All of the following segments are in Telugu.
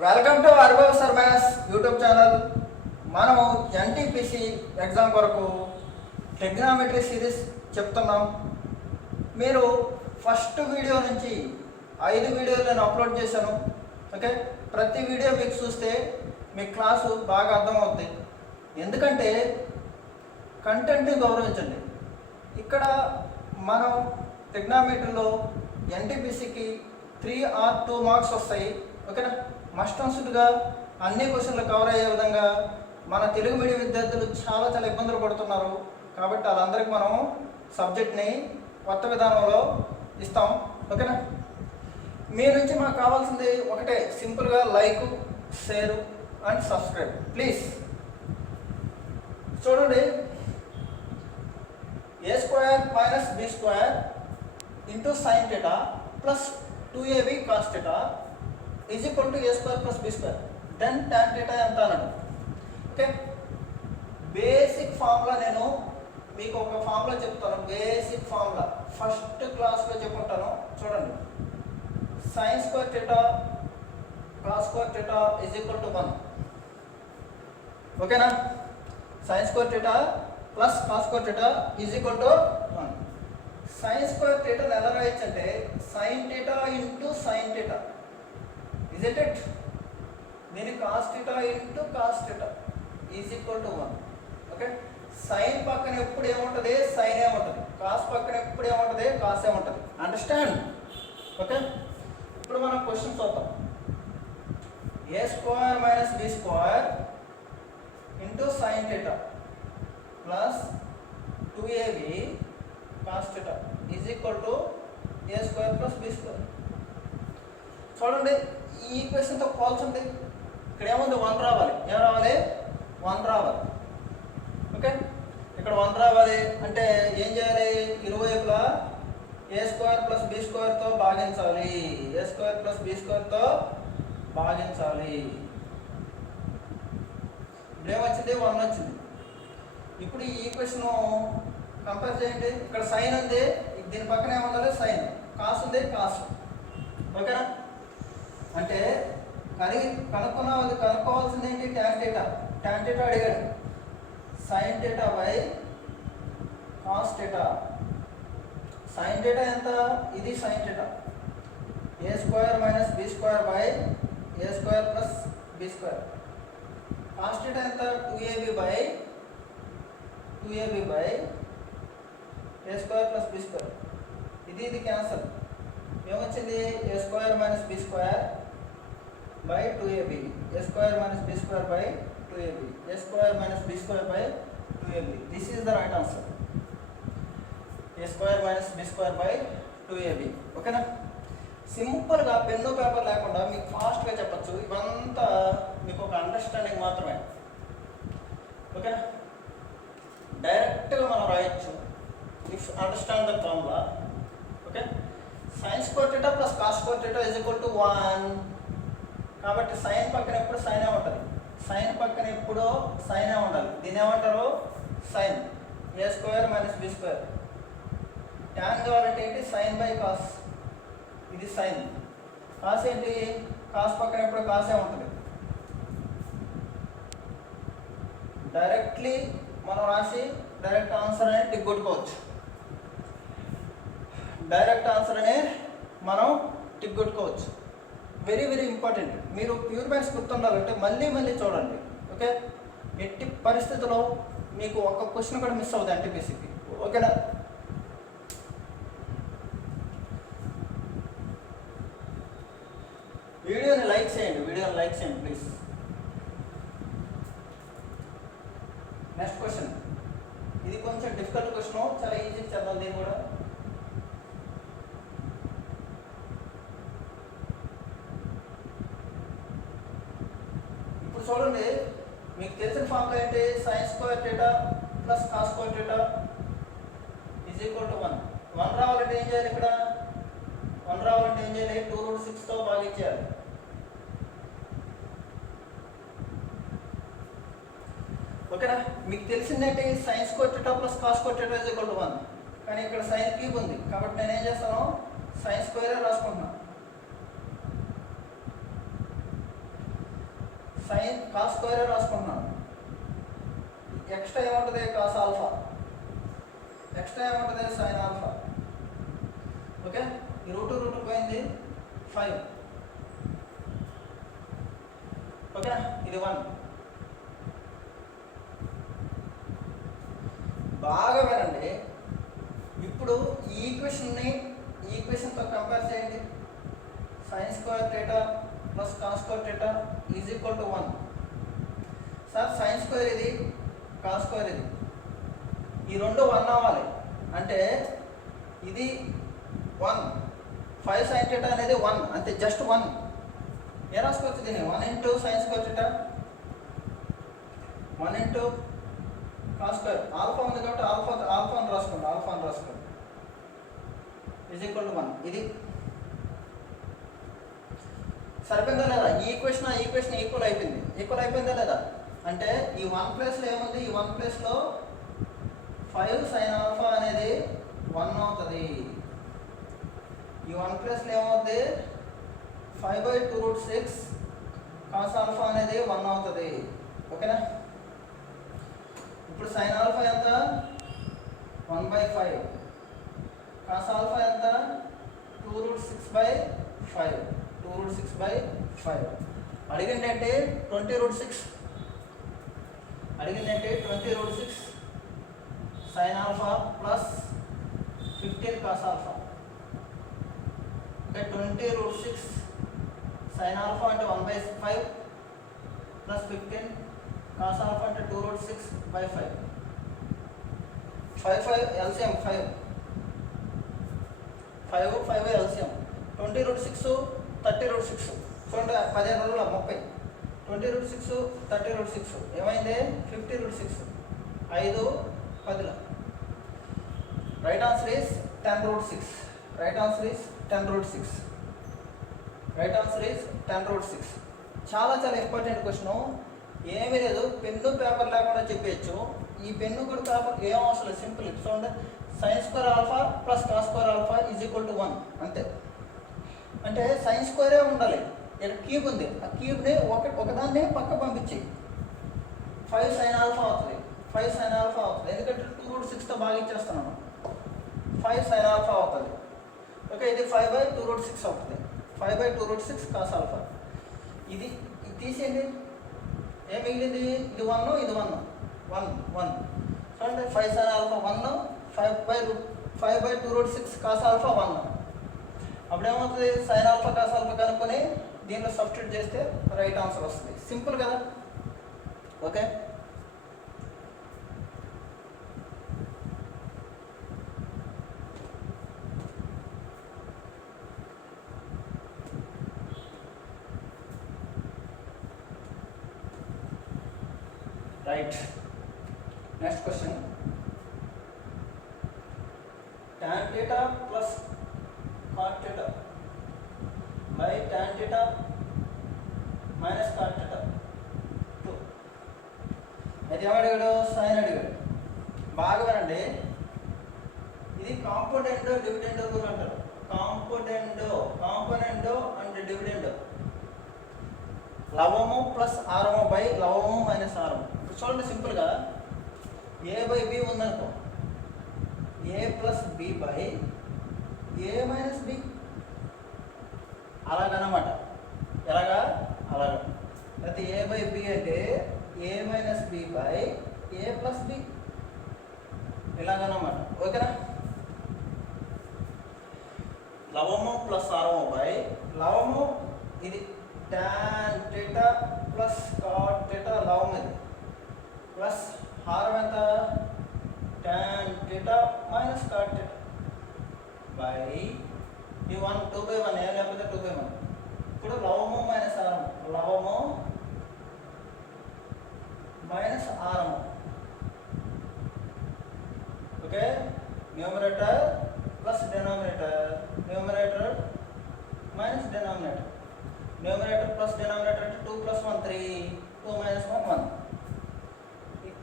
Welcome to Arbav Sarma's YouTube channel. మనం ఎన్టీపీసీ ఎగ్జామ్ కొరకు ట్రిగ్నామెట్రీ సిరీస్ చెప్తున్నాం. మీరు ఫస్ట్ వీడియో నుంచి 5 వీడియోలు నేను అప్లోడ్ చేశాను. ఓకే, ప్రతి వీడియో మీకు చూస్తే మీ క్లాసు బాగా అర్థమవుతుంది. ఎందుకంటే కంటెంట్ని గౌరవించండి. ఇక్కడ మనం ట్రిగ్నామెట్రీలో ఎన్టీపీసీకి 3 or 2 మార్క్స్ వస్తాయి. ఓకేనా, మస్ట్ అండ్ షుడ్గా అన్ని క్వశ్చన్లు కవర్ అయ్యే విధంగా మన తెలుగు మీడియం విద్యార్థులు చాలా ఇబ్బందులు పడుతున్నారు. కాబట్టి వాళ్ళందరికీ మనం సబ్జెక్ట్ని కొత్త విధానంలో ఇస్తాం. ఓకేనా, మీ నుంచి మాకు కావాల్సింది ఒకటే, సింపుల్గా like, share and subscribe please. చూడండి, a square minus b square into sine theta plus 2ab cos theta is equal to a square plus b square. Then tan theta ఎంత అన్నాడు. ఓకే, బేసిక్ ఫార్ములా నేను మీకు ఒక ఫార్ములా చెప్తాను. బేసిక్ ఫార్ములా ఫస్ట్ క్లాస్లో చెప్పుంటాను. చూడండి, sine square theta cos square theta is equal to 1. ఓకేనా, sine square theta plus cos square theta is equal to 1. Sine square థీటాను ఎలా రాయొచ్చు అంటే sine theta into sine theta, is it? దీని cos theta into cos theta is equal to 1. Okay, sine పక్కన ఎప్పుడు ఏముంటుంది? సైన్ ఏముంటుంది. కాస్ పక్కన ఎప్పుడు ఏముంటుంది? కాస్ ఏముంటుంది. అండర్స్టాండ్? ఓకే, ఇప్పుడు మనం క్వశ్చన్ చూద్దాం. A square minus B square into sine theta plus 2ab cos theta is equal to A square plus B square. చూడండి, ఈ ఈక్వేషన్తో పోల్చండి. ఇక్కడ ఏముంది? 1 రావాలి. ఏం రావాలి? 1 రావాలి. ఓకే, ఇక్కడ 1 రావాలి అంటే ఏం చేయాలి? ఇరువైపులా ఏ స్క్వేర్ ప్లస్ బి స్క్వేర్తో భాగించాలి. ఏ స్క్వేర్ ప్లస్ బి స్క్వేర్తో భాగించాలి. ఇప్పుడు ఏమొచ్చింది? 1 వచ్చింది. ఇప్పుడు ఈ ఈక్వేషన్ కంపేర్ చేయండి. ఇక్కడ సైన్ ఉంది, దీని పక్కన ఏముండాలి? సైన్. కాస్ ఉంది, కాస్. ఓకేనా, అంటే కనుక్కోవాల్సింది ఏంటి? Tan theta. ట్యాన్ థీటా అడిగాడు. Sine theta by cos theta. Sine theta ఎంత? ఇది sine theta. A square minus B square by A square plus B square. Cos theta ఎంత? 2ab by A square plus B square. ఇది క్యాన్సల్. ఏమొచ్చింది? A square minus B square by 2ab. A square minus B square by 2ab. A square minus B square by 2ab. This is the right answer. A square minus B square by 2ab. ఓకేనా, సింపుల్గా పెన్ను పేపర్ లేకుండా మీకు ఫాస్ట్గా చెప్పచ్చు. ఇవంతా మీకు ఒక అండర్స్టాండింగ్ మాత్రమే. ఓకేనా, డైరెక్ట్గా మనం రాయొచ్చు if understand the formula. Okay, sign square theta plus cos square theta is equal to 1. కాబట్టి సైన్ పక్కన ఎప్పుడు సైనే ఉంటుంది. సైన్ పక్కన ఎప్పుడో సైనే ఉండాలి. దీని ఏమంటారు? Sine. A square minus B square. Tan కావాలంటే ఏంటి? Sine by cos. ఇది సైన్. కాస్ ఏంటి? కాస్ పక్కన ఎప్పుడు కాసే ఉంటుంది. డైరెక్ట్లీ మనం రాసి డైరెక్ట్ ఆన్సర్ అనేది టిక్ కొట్టుకోవచ్చు. డైరెక్ట్ ఆన్సర్ అనే మనం టిక్ కొట్టుకోవచ్చు. Very very important. మీరు ప్యూర్ మ్యాథ్స్ గుర్తుండాలంటే మళ్ళీ చూడండి. ఓకే, ఎట్టి పరిస్థితుల్లో మీకు ఒక్క క్వశ్చన్ కూడా మిస్ అవుతుంది ఎన్టీపీసీకి. ఓకేనా, వీడియోని లైక్ చేయండి ప్లీజ్. Next question. ఇది కొంచెం డిఫికల్ట్ క్వశ్చన్, చాలా ఈజీ చేద్దాం దీన్ని కూడా. ఇప్పుడు చూడండి, మీకు తెలిసిన ఫార్ములా ఏంటి? Sign square theta plus cos square theta is equal to 1. 1 రావాలంటే ఏం చేయాలి? ఇక్కడ 1 రావాలంటే ఏం చేయాలి? 2√6తో భాగించేయాలి. ఓకేనా, మీకు తెలిసిందేంటి? Sine square theta plus cos square theta is equal to 1. కానీ ఇక్కడ సైన్ క్యూబ్ ఉంది కాబట్టి నేను ఏం చేస్తాను? సైన్ స్క్వేర్ రాసుకుంటున్నాను. సైన్ కాస్ స్క్వేర్ రాసుకుంటున్నాను. ఎక్స్ట్రా ఏముంటుంది కాస్ ఆల్ఫా, ఎక్స్ట్రా ఏముంటుంది సైన్ ఆల్ఫా. ఓకే, ఈ రూట్ పోయింది 5. ఓకే, ఇది 1. బాగా వినండి. ఇప్పుడు ఈ ఈక్వేషన్తో కంపేర్ చేయండి. Sine square theta plus cos square theta is equal to 1. Sir sine square ఇది, కాస్ స్క్వేర్ ఇది, ఈ రెండు 1 అవ్వాలి. అంటే ఇది 1, 5 సైన్ థీటా అనేది 1, అంతే, జస్ట్ 1. ఏ రాసుకోవచ్చు దీన్ని? 1 into sine square theta, 1 into cos square. Alpha ఉంది కాబట్టి ఆల్ఫా అని రాసుకోండి, ఈజ్ ఈక్వల్ టు 1. ఇది సరిపోయిందా లేదా? ఈ ఈక్వేషన్ ఈక్వల్ అయిపోయిందా లేదా? అంటే ఈ 1 ప్లేస్లో ఏముంది? ఈ 1 ప్లేస్లో 5 సైన్ ఆల్ఫా అనేది 1 అవుతుంది. ఈ 1 ప్లేస్లో ఏమవుతుంది? 5/2√6 కాస్ ఆల్ఫా అనేది 1 అవుతుంది. ఓకేనా? ఇప్పుడు సైన్ ఆల్ఫా ఎంత? 1/5. కాస్ ఆల్ఫా ఎంత? 2√6/5. 2√6/5. అడిగిందంటే 20√6. Sine alpha plus 15 cos alpha. Okay, 20√6 sine alpha అంటే 1/5 ప్లస్ 15 కాస్ ఆల్ఫా అంటే 2√6/5. 5 ఎల్సిఎం 5 ఎల్సిఎం. 20√6 30√6. చూడండి, 15 రోజుల 30. 20√6 30√6 ఏమైంది? 50√6. 5 10. Right answer is 10√6. Right answer is 10√6. చాలా ఇంపార్టెంట్ క్వశ్చన్. ఏమీ లేదు, పెన్ను పేపర్ లేకుండా చెప్పేయచ్చు. ఈ పెన్ను కూడా పేపర్ ఏం అవసరం లేదు, సింపుల్. చూడండి, sine square alpha plus cos square alpha is equal to 1, అంతే. అంటే సైన్ స్క్వేరే ఉండాలి. ఇక్కడ క్యూబ్ ఉంది, ఆ క్యూబ్ని ఒకదాన్ని పక్క పంపించి 5 సైన్ ఆల్ఫా అవుతుంది. ఎందుకంటే 2√6తో బాగా ఇచ్చేస్తున్నాను. 5 సైన్ ఆల్ఫా అవుతుంది. ఓకే, ఇది 5/2√6 అవుతుంది. 5/2√6 కాస్ ఆల్ఫా. ఇది తీసేయండి, ఏం మిగిలింది? ఇది 1, ఇది 1. చూడండి, 5 సైన్ ఆల్ఫా 1, 5/2√6 కాస్ ఆల్ఫా 1. అప్పుడేమవుతుంది? సైన్ ఆల్ఫా కాస్ ఆల్ఫా కనుక్కొని దీనిలో సబ్స్టిట్యూట్ చేస్తే రైట్ ఆన్సర్ వస్తుంది. సింపుల్ కదా? Okay, right. Next question. tan theta plus cot theta by tan theta minus cot theta 2. అయితే ఏమడిగాడు? సైన్ అడిగాడు. బాగా వినండి, ఇది కాంపోనెంట్ డివిడెండ్ రూల్ అంటారు. Component and dividend. లవము ప్లస్ ఆరము బై లవము మైనస్ ఆరము. చూడండి, సింపుల్గా a/b ఉందనుకో, a plus b by a minus b, అలాగనమాట. అలాగా అయితే a/b అంటే a minus b by a plus b, ఇలాగనమాట. ఓకేనా? లవము ప్లస్ ఆరము బై లవము, ఇది tan theta plus cot theta లవం, ఇది ప్లస్ హారం ఎంత? tan theta minus cot theta by ఈ 2/1 లేకపోతే 2/1. ఇప్పుడు లవము మైనస్ ఆరము, లవము మైనస్ ఆరము. Okay, numerator plus denominator, numerator minus denominator. Numerator plus denominator అంటే 2 + 1 3, 2 - 1 1.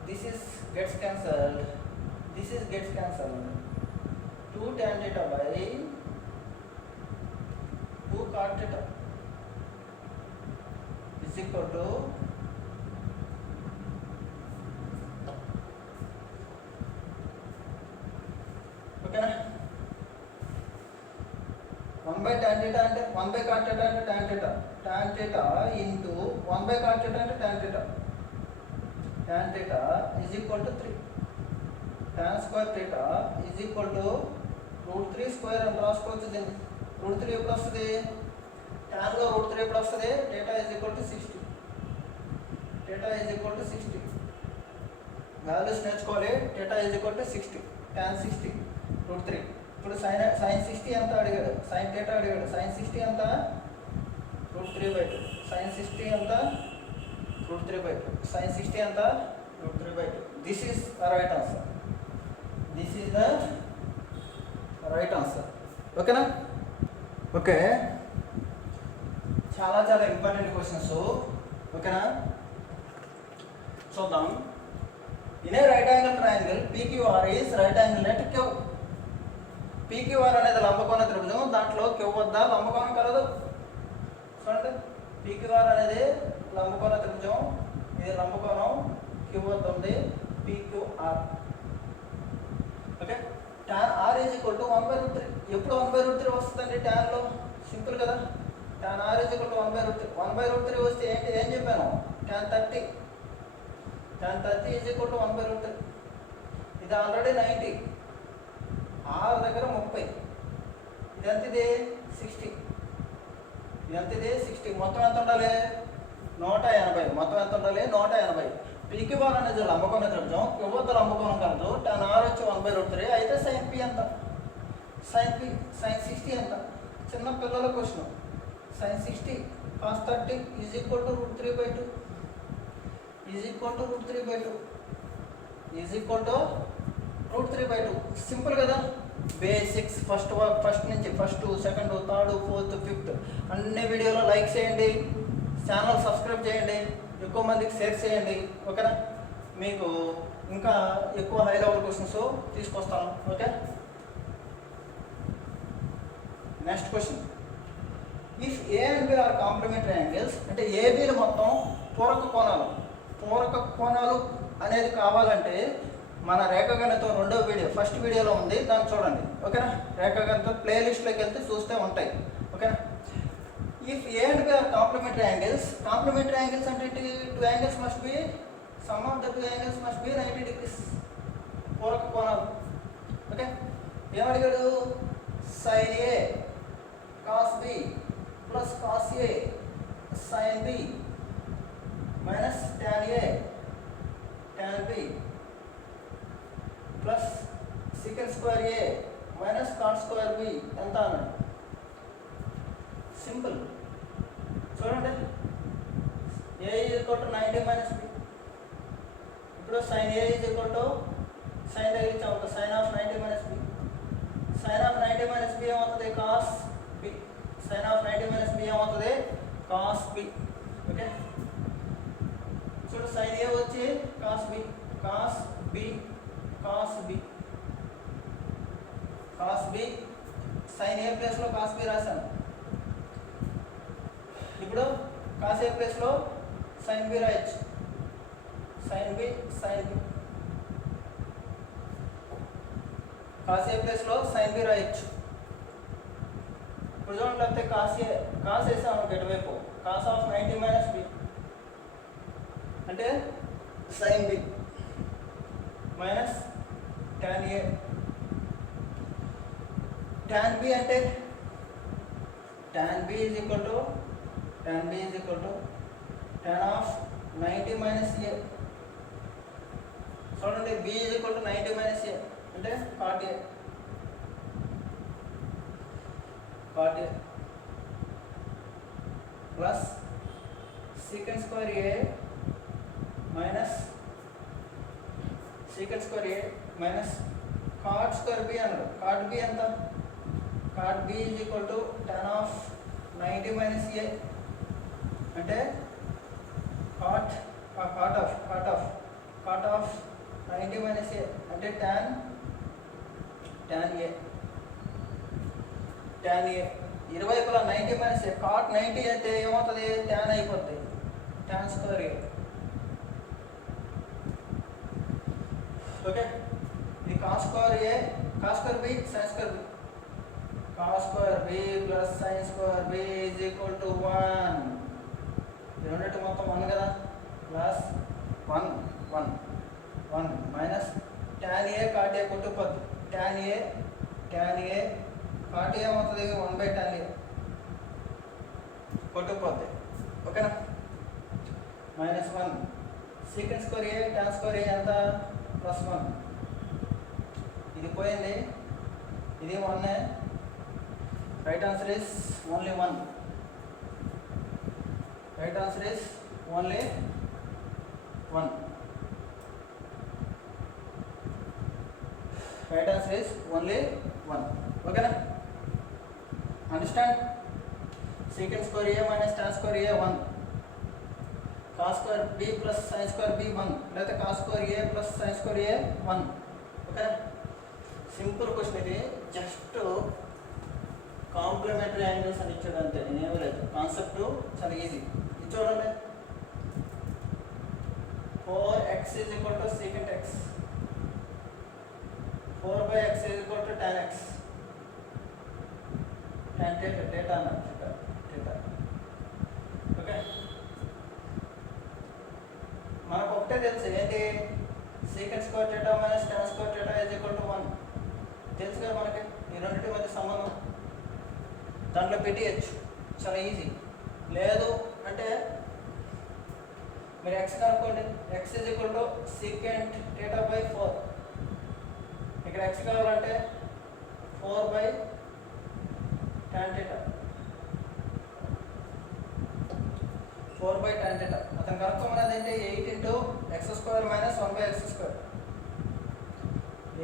This gets cancelled. 2 tan theta by 2 cot theta is equal to tan theta అంటే 1 by cot theta అంటే tan theta. Tan theta into 1 by cot theta అంటే tan theta. Tan theta is equal to 3. Tan square theta is equal to √3 square అని రాసుకోవచ్చు దీన్ని. √3 ఎప్పుడు వస్తుంది? tan లో √3 ఎప్పుడు వస్తుంది? theta is equal to 60. theta is equal to 60. Values నేర్చుకోవాలి. theta is equal to 60. tan 60 √3. ఇప్పుడు sin 60 ఎంత అడిగాడు? sin theta అడిగాడు. sin 60 ఎంత? √3/2. sin 60 ఎంత? √3/2. sin 60 ఎంత? √3/2. This is right answer. This is the right answer. ఓకేనా? ఓకే, చాలా చాలా ఇంపార్టెంట్ క్వశ్చన్స్. ఓకేనా? చూద్దాం. In a right angle triangle PQR is right angle at Q. PQR అనేది లంబకోణ త్రిభుజం. దాంట్లో Q వద్ద లంబకోణం కలదు. చూడండి, PQR అనేది లంబకోణ త్రిభుజం. ఇది లంబకోణం Q వద్ద ఉంది. PQR. Okay, tan R is equal to 1/√3. ఎప్పుడు 1/√3 వస్తుందండి ట్యాన్లో? సింపుల్ కదా. tan R is equal to 1/√3. 1/√3 వస్తే ఏంటి? ఏం చెప్పాను? tan 30. tan 30 is equal to 1/√3. ఇది ఆల్రెడీ 90. R దగ్గర 30. ఇది ఎంత? ఇది 60. ఇది ఎంత? ఇది 60. మొత్తం ఎంత ఉండాలి? 180. మొత్తం ఎంత ఉండాలి? 180. PQR అనేది లంబకోణ త్రిభుజం. Q వద్ద లంబకోణం కలదు. tan R వచ్చి 1/√3. అయితే sin P ఎంత? sin 60 ఎంత? చిన్న పిల్లల question. sin 60 cos 30 is equal to √3/2. Is equal to √3/2. Is equal to √3/2. Simple కదా. బేసిక్స్ ఫస్ట్ నుంచి first, second, third, fourth, fifth అన్ని వీడియోలో లైక్ చేయండి. ఛానల్ సబ్స్క్రైబ్ చేయండి. ఎక్కువ మందికి షేర్ చేయండి. ఓకేనా? మీకు ఇంకా ఎక్కువ హై లెవెల్ క్వశ్చన్స్ తీసుకొస్తాను. Okay, next question. If A and B are complementary angles, అంటే ఏబీలు మొత్తం పూరక కోణాలు. పూరక కోణాలు అనేది కావాలంటే మన రేఖాగణితం రెండో వీడియో, ఫస్ట్ వీడియోలో ఉంది, దాన్ని చూడండి. ఓకేనా? రేఖాగణితం ప్లేలిస్ట్లోకి వెళ్తే చూస్తే ఉంటాయి. ఓకేనా? If A and B are complementary angles, complementary angles అంటే two angles must be, sum of the two angles must be 90 degrees. పూరక కోణాలు. ఓకే, ఏమడిగాడు? sin A cos B plus cos A sin B minus tan A tan B plus secant square A minus cot square B ఎంత అన్నాడు? సింపుల్. చూడండి, A is equal to 90 minus B. ఇప్పుడు sin A is equal to sin తగిలించాము, sin of 90 minus B. sin of 90 minus B ఏమవుతుంది? cos B. sin of 90 minus B ఏమవుతుంది? cos B. ఓకే, చూడు, sin A వచ్చి cos B, cos B, cos B, cos B. sin A ప్లేస్లో cos B రాశాను. ఇప్పుడు cos A ప్లేస్లో sin B రాయొచ్చు. sin B, sin B. cos A ప్లేస్లో sin B రాయొచ్చు. ఇప్పుడు చూడండి, లేకపోతే cos వేసాము ఎటువైపు, cos ఆఫ్ 90 minus B అంటే sin B minus tan A. tan B అంటే tan B is equal to tan of 90 minus A. చూడండి, B is equal to 90 minus A అంటే cot A plus secant square A minus secant square A minus cot square B అన్నాడు. cot B ఎంత? cot B is equal to tan of 90 minus A అంటే cot of 90 minus A అంటే tan A. ఇరువైపులా 90 minus A. cot 90 అయితే ఏమవుతుంది? tan అయిపోతుంది, tan square A. ఓకే, ఇది cos square A, cos square B, sin square B. cos square b plus sin square b is equal to 1. Unit మొత్తం 1 కదా, plus 1 1 1 minus tan a cot a కొట్టుకుపోద్ది. tan a cot a ఏమవుతుంది, 1/tan a కొట్టుకుపోద్ది. ఓకేనా, minus 1 secant square a tan square a ఎంత, ప్లస్ 1. ఇది పోయింది, ఇది 1. Right answer is only 1. Right answer is only 1. Right answer is only 1. ఓకేనా, understand. secant square a minus tan square a 1, cos square b plus sin square b 1, లేదా cos square a plus sin square a 1. ఓకేనా, సింపుల్ క్వశ్చన్ ఇది. జస్ట్ కాంప్లిమెంటరీ యాంగిల్స్ అని ఇచ్చాడు అంతే, నేనేమీ లేదు. కాన్సెప్ట్ చాలా ఈజీ. ఇది చూడండి, 4x is equal to secant x, 4/x is equal to tan x, tan theta, theta అన్నమాట, theta. ఓకే, మనకు ఒకటే తెలుసు ఏంటి, secant square theta minus tan square theta is equal to 1. తెలుసు కదా మనకి, ఈ రెండింటి మధ్య సంబంధం దాంట్లో పెట్టేయచ్చు, చాలా ఈజీ. లేదు అంటే మీరు x కనుక్కోండి, x is equal to secant theta by 4. ఇక్కడ x కావాలంటే 4/tan theta, 4/tan theta. అతను కనుక్కోమన్నది ఏంటి, 8 into x square minus 1/x square,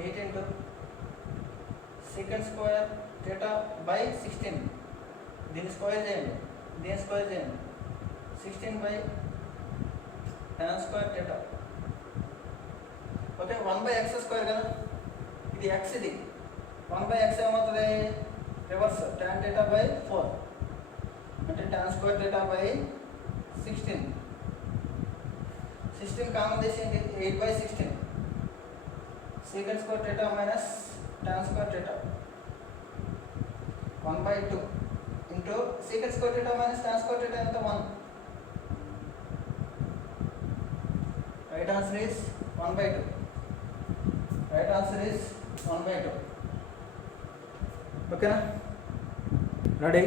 8 into secant square theta by 16. దీన్ని స్క్వేర్ చేయండి, దీన్ని స్క్వేర్ చేయండి, 16/tan square theta. Okay, 1/x square కదా, ఇది x, ఇది 1/x ఏమవుతుంది, రివర్స్ tan theta by 4 అంటే tan square theta by 16. 16 common తీసేయండి, 8/16. secant square theta minus tan square theta 1/2 into secant square theta minus tan square theta ఎంత, 1. Right answer is 1/2. Right answer is 1/2. ఓకేనా, రెడీ.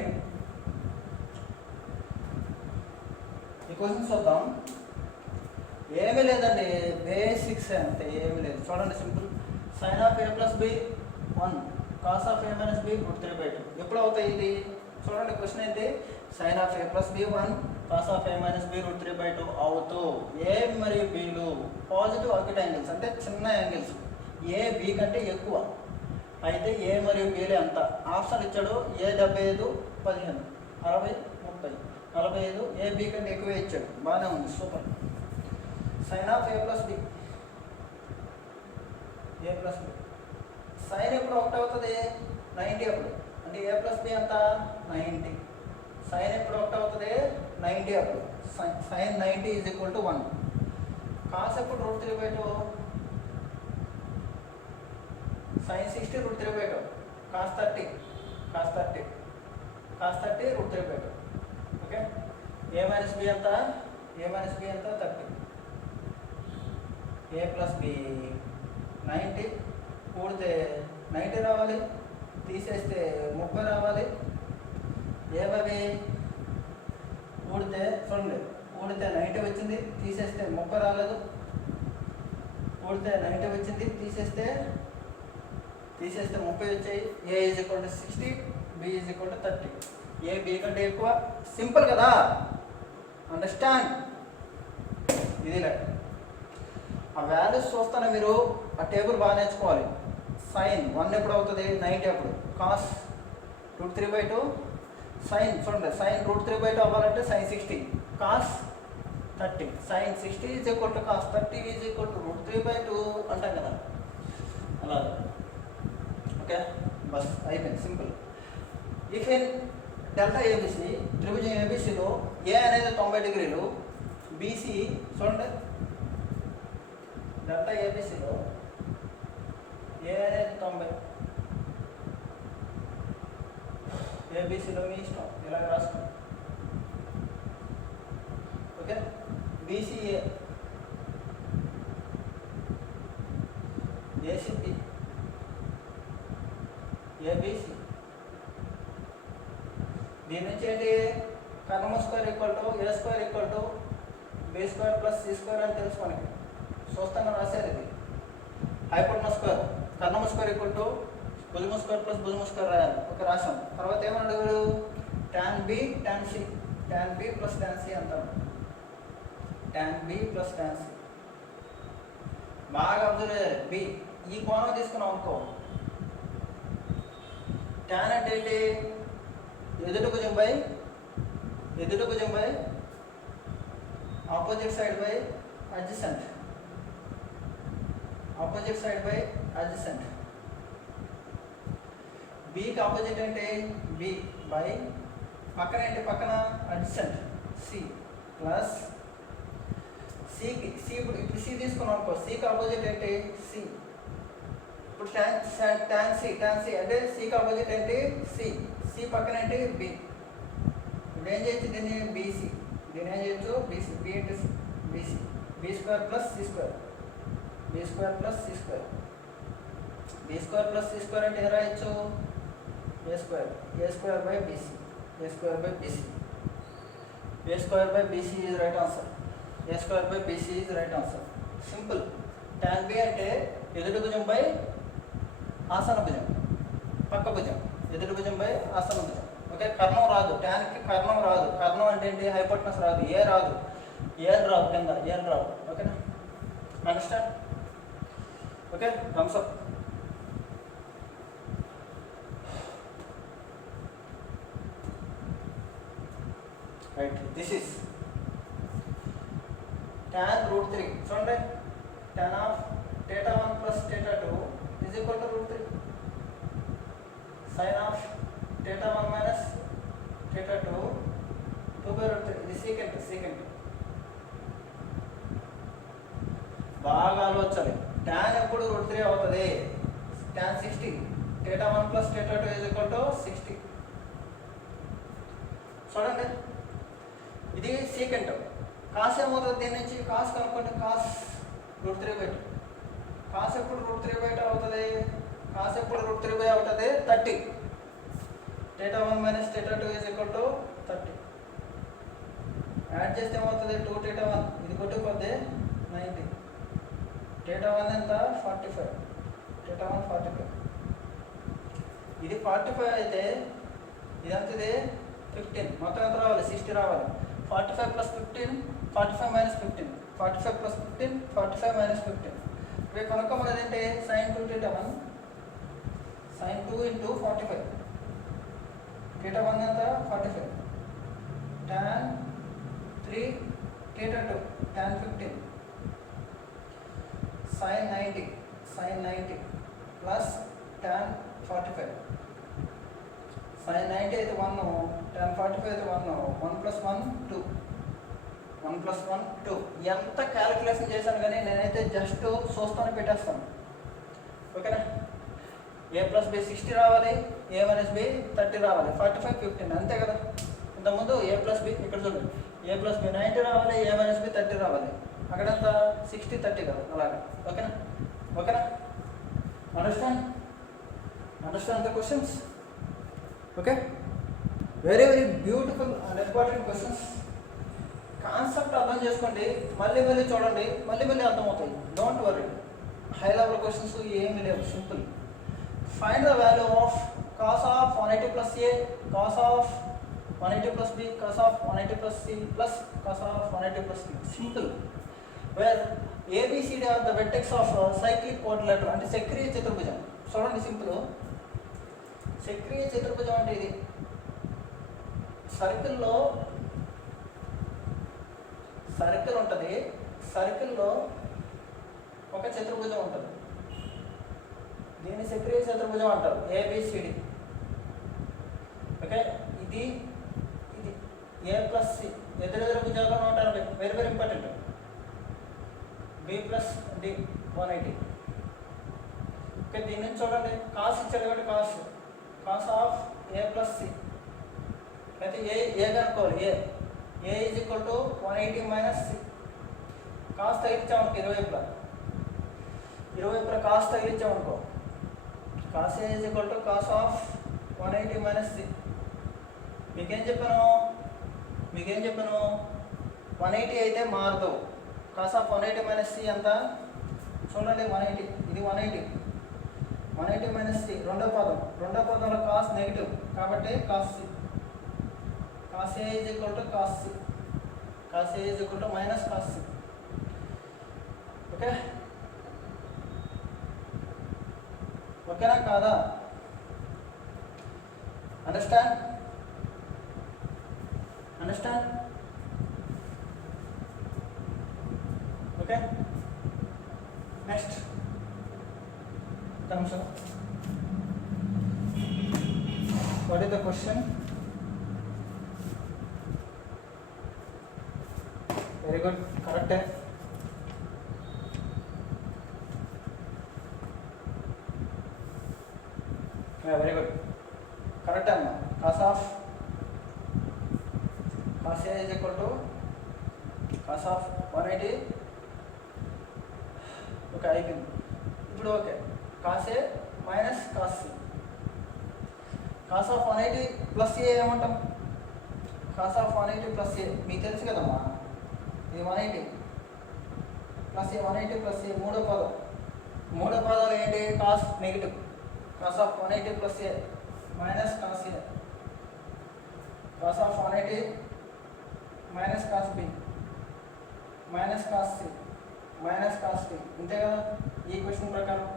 ఈ క్వశ్చన్స్ చూద్దాం. ఏమీ లేదండి, బేసిక్స్ అంతే, ఏమీ లేదు. చూడండి, simple. sin of a plus b 1, cos of a minus b √3/2. ఎప్పుడు అవుతాయి ఇది, చూడండి క్వశ్చన్ ఏంటి, sin of a plus b 1, cos of a minus b √3/2 అవుతూ a మరియు bలు పాజిటివ్ అక్యూట్ యాంగిల్స్, అంటే చిన్న యాంగిల్స్, ఏ బి కంటే ఎక్కువ అయితే a మరియు bలు ఎంత. ఆప్షన్ ఇచ్చాడు, a 75, 15, 60, 30, 45, a b కంటే ఎక్కువ ఇచ్చాడు, బాగానే ఉంది, super. sin of a plus b, a plus b, sin ఎప్పుడు ఒకటి అవుతుంది, 90 అప్పుడు, అంటే a plus b ఎంత, 90. sin ఎప్పుడు ఒకటి అవుతుంది, 90 అప్పుడు, sin 90 is equal to 1. cos ఎప్పుడు √3/2, sin 60 √3/2, cos 30 √3/2. Okay, a minus b ఎంత, a minus b ఎంత, 30. a plus b 90 కూడితే 90 రావాలి, తీసేస్తే 30 రావాలి. a by b కూడితే చూడండి, కూడితే 90 వచ్చింది, తీసేస్తే 30 రాలేదు. కూడితే 90 వచ్చింది, తీసేస్తే 30 వచ్చాయి. a is equal to 60, b is equal to 30. a b కంటే ఎక్కువ, సింపుల్ కదా, అండర్స్టాండ్. ఇది లెక్క. ఆ వాల్యూస్ చూస్తానే మీరు ఆ టేబుల్ బాగా నేర్చుకోవాలి. sin 1 ఎప్పుడు అవుతుంది, 90 అప్పుడు, cos √3/2, sin చూడండి, sin √3/2 అవ్వాలంటే sin 60, cos 30, sin 60 is equal to cos 30 is equal to √3/2 అంటాం కదా, అలా. ఓకే, బస్ అయిపోయింది, simple. If in delta ABC, త్రిభుజం ఏబిసిలో ఏ అనేది 90 డిగ్రీలు, బీసీ చూడండి, డెల్టా ఏబిసిలో ఏ అనేది 90, ఏబీసీలో మీ ఇష్టం ఇలాగ రాసుకో. Okay, BCA, ACB, ABC. దీని నుంచి ఏంటి, కర్ణము square equal to A square equal to B square plus C square అని తెలుసు మనకి. చూస్తాను రాశారు ఇది. హైపోటెనస్ స్క్వేర్, కర్ణము స్క్వేర్ ఈక్వల్ టు భుజము స్క్వేర్ ప్లస్ భుజము స్క్వేర్ రాయాలి. ఓకే, రాసాం. తర్వాత ఏమన్నాడు వీడు, tan B tan C, tan B plus tan C అంటాడు. Tan B plus tan C. బాగా అబ్జర్వ్ చేయాలి. బి ఈ కోణం తీసుకున్నాం అనుకో, టాన్ అంటే ఏంటి, ఎదుటి భుజం by opposite side by adjacent, opposite side by adjacent. బికి ఆపోజిట్ అంటే బి బై పక్కన ఏంటి, పక్కన అడ్జసెంట్ సి ప్లస్ సికి సి. ఇప్పుడు సి తీసుకున్నాం అనుకో, సికి ఆపోజిట్ ఏంటి సి. ఇప్పుడు టాన్ సి అంటే సికి ఆపోజిట్ ఏంటి సి, సి పక్కన ఏంటి బి. ఇప్పుడు ఏం చేయొచ్చు దీన్ని, బీసీ. దీన్ని ఏం చేయొచ్చు, BC, B into BC, B square plus C square, B square plus C square. B square plus C square అంటే ఏం రాయొచ్చు, A square by BC, A square by BC. A square by BC is right answer. A square by BC is right answer. Simple. Tan B అంటే ఎదుటి భుజం బై ఆసన భుజం, పక్క భుజం, ఎదుటి భుజం బై ఆసన భుజం. ఓకే, కర్ణం రాదు, ట్యాన్కి కర్ణం రాదు. కర్ణం అంటే ఏంటి, హైపోటెనస్ రాదు, ఏ రాదు, ఏలు రావు, కింద ఏలు రావు. ఓకేనా, understand. Okay, thumbs up. Right, this is tan √3. చూడండి, tan of θ1 plus θ2 is equal to √3. sin of θ1 minus θ2 2/√3. ఇది సీకెంట్. బాగా ఆలోచించాలి. tan ఎప్పుడు √3 అవుతుంది, tan 60. θ1 plus θ2 is equal to 60. చూడండి, ఇది సీకెంట్. కాస్ ఏమవుతుంది, దీని నుంచి కాస్ కనుక్కోండి. కాస్ √3/2. కాస్ ఎప్పుడు √3/2 అవుతుంది, కాస్ ఎప్పుడు √3/2 అవుతుంది, 30. θ1 minus θ2 is equal to 30. Add చేస్తే ఏమవుతుంది, 2θ1, ఇది కొట్టుకోద్ది 90. θ1 ఎంత, 45. θ1 45. ఇది 45 అయితే ఇది ఎంత, ఇది 15. మొత్తం ఎంత రావాలి, 60 రావాలి. 45 ప్లస్ 15, 45 మైనస్ 15, 45 ప్లస్ 15, 45 మైనస్ 15. ఇప్పుడు కనుక్కోమన్నది ఏంటి, sin 2θ1, sin 2 ఇంటూ 45. θ1 ఎంత, 45. tan 3 θ2, tan 15. sin 90 plus tan 45. sin 90 అయితే 1, tan 45 అయితే 1, 1 ప్లస్ 1 2, 1 ప్లస్ 1 2. ఎంత క్యాలిక్యులేషన్ చేశాను కానీ నేనైతే జస్ట్ చూస్తాను, పెట్టేస్తాను. ఓకేనా, ఏ ప్లస్ బి 60 రావాలి, ఏ మైనస్ బి 30 రావాలి, 45 15 అంతే కదా. ఇంతకుముందు ఏ ప్లస్ బి, ఇక్కడ చూడండి, ఏ ప్లస్ బి 90 రావాలి, ఏ మైనస్ బి 30 రావాలి. అక్కడంతా 60 30 కదా, అలాగా. ఓకేనా, understand the questions. Okay, very beautiful and important questions. Concept అర్థం చేసుకోండి, మళ్ళీ చూడండి, మళ్ళీ అర్థమవుతాయి. Don't worry, high level questions ఏమీ లేవు, simple. Find the value of cos of 180 plus a, cos of 180 plus b, cos of 180 plus c plus cos of 180 plus b. Simple. Where ABCD are the vertex of cyclic quadrilateral అంటే చక్రీయ చతుర్భుజం. చూడండి, సింపుల్. చక్రీయ చతుర్భుజం అంటే ఇది సర్కిల్లో ఉంటుంది, సర్కిల్లో ఒక చతుర్భుజం ఉంటుంది, దీన్ని చక్రీయ చతుర్భుజం అంటారు, ఏబిసిడి. ఓకే, ఇది ఏ ప్లస్ సి, ఎదురెదురు భుజాలు 180, very important. B plus D 180. Okay, దీని నుంచి చూడండి, కాస్ ఇచ్చాడు కాబట్టి cos of A plus C అయితే ఏ కనుక్కోవాలి. A is equal to 180 minus C. Cos తగిలించామనుకో ఇరువైపులా కాస్ తగిలించామనుకో, cos A is equal to cos of 180 minus C. మీకేం చెప్పాను 180 అయితే మారదు. కాస్ ఆఫ్ 180 మైనస్ సి ఎంత చూడండి, 180. ఇది 180 మైనస్ సి. రెండో పదంలో కాస్ నెగిటివ్ కాబట్టి cos C. Cos A is equal to cos C. Cos A is equal to minus cos C. Okay, ఓకేనా కాదా? Understand? Okay, next thumbs up. What is the question? Very good, correct. Yeah, very good, correct. Cos A is equal to cos of 180. Okay అయిపోయింది. ఇప్పుడు okay, cos A minus cos C. Cos of 180 plus A ఏమంటాం? కాస్ ఆఫ్ 180 ప్లస్ ఏ మీకు తెలుసు కదమ్మా, ఇది 180 ప్లస్ ఏ. 180 ప్లస్ ఏ మూడో పదాలు ఏంటి? Cos negative. Cos of 180 plus A minus cos A. Cos of 180 minus cos B minus cos C minus cos T. అంతే కదా ఈ క్వశ్చన్ ప్రకారం.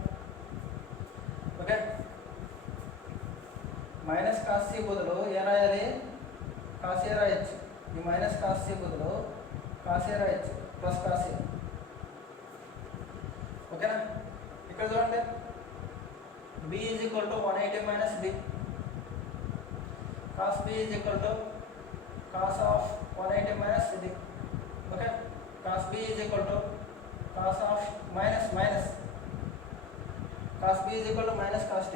ఓకే, మైనస్ కాస్ సి బదులు ఏ రాయాలి? కాస్ ఏ రాయొచ్చు. ఈ మైనస్ కాస్ సి బదులు కాస్ ఏ రాయొచ్చు, ప్లస్ కాస్ ఏ. ఓకేనా? ఇక్కడ చూడండి, B is equal to 180 minus B. Cos B is equal to cos of 180 minus ఇది. Okay, cos B is equal to cos of minus cos b is equal to minus cos t.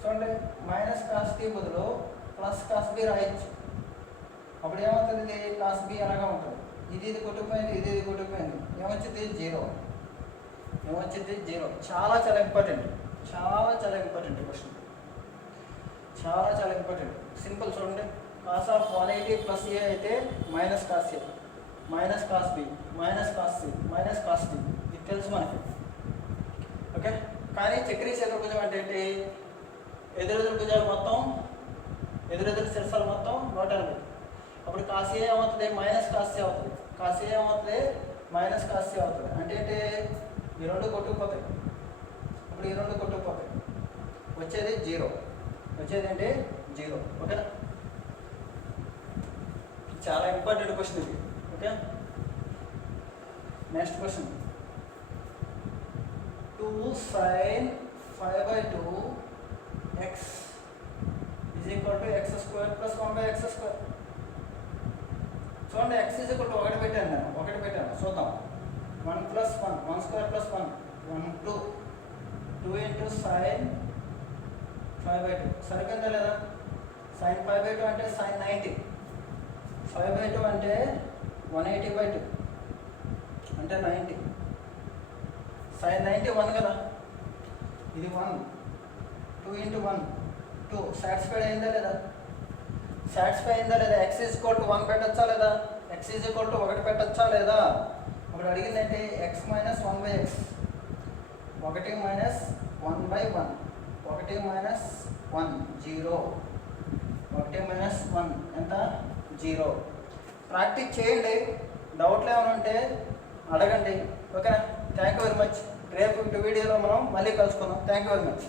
చూడండి, మైనస్ కాస్ టీ బదులు ప్లస్ కాస్ బి రాయొచ్చు. అప్పుడు ఏమవుతుంది? కాస్ బి అలాగా ఉంటుంది. ఇది కొట్టుకుపోయింది, ఇది కొట్టుకుపోయింది, ఏమొచ్చింది? జీరో. చాలా ఇంపార్టెంట్ క్వశ్చన్, చాలా ఇంపార్టెంట్. సింపుల్. చూడండి, కాస్ ఆఫ్ 180 ప్లస్ ఏ అయితే minus cos A minus cos B minus cos C minus cos T. ఇది తెలుసు మనకి. ఓకే, కానీ చక్రీయ చతుర్భుజం అంటే ఏంటి? ఎదురెదురు భుజాలు మొత్తం, ఎదురెదురు శిరసాలు మొత్తం 180. అప్పుడు కాస్ ఏ ఏమవుతుంది? మైనస్ కాస్ సి అవుతుంది. కాస్ ఏ ఏమవుతుంది? మైనస్ కాస్ సి అవుతుంది. అంటే ఏంటి? ఈ రెండు కొట్టుకుపోతాయి. అప్పుడు ఈ రెండు కొట్టుకుపోతాయి, వచ్చేది జీరో. ఏంటి? జీరో. ఓకేనా? చాలా ఇంపార్టెంట్ క్వశ్చన్ ఇది. Okay, next question. 2 sin 5/2 x is equal to x square plus 1/x². చూడండి, x is equal to 1 పెట్టాను. చూద్దాం. 1 plus 1 1 square plus 1 1 2 into sin 5/2 సరిపోయిందా లేదా? sin 5/2 అంటే sin 90. 5/2 అంటే 180/2 అంటే 90. sin 90 1 కదా, ఇది 1 2 into 1 2. సాటిస్ఫై అయిందా లేదా? x is equal to 1 పెట్టచ్చా లేదా? x is equal to 1 పెట్టచ్చా లేదా? అప్పుడు అడిగిందంటే x minus 1/x 1 minus 1/1 1 minus 1 0 1 minus 1 ఎంత? 0. ప్రాక్టీస్ చేయండి, డౌట్లు ఏమైనా ఉంటే అడగండి. ఓకేనా? Thank you very much. రేపు వీడియోలో మనం మళ్ళీ కలుసుకుందాం. Thank you very much.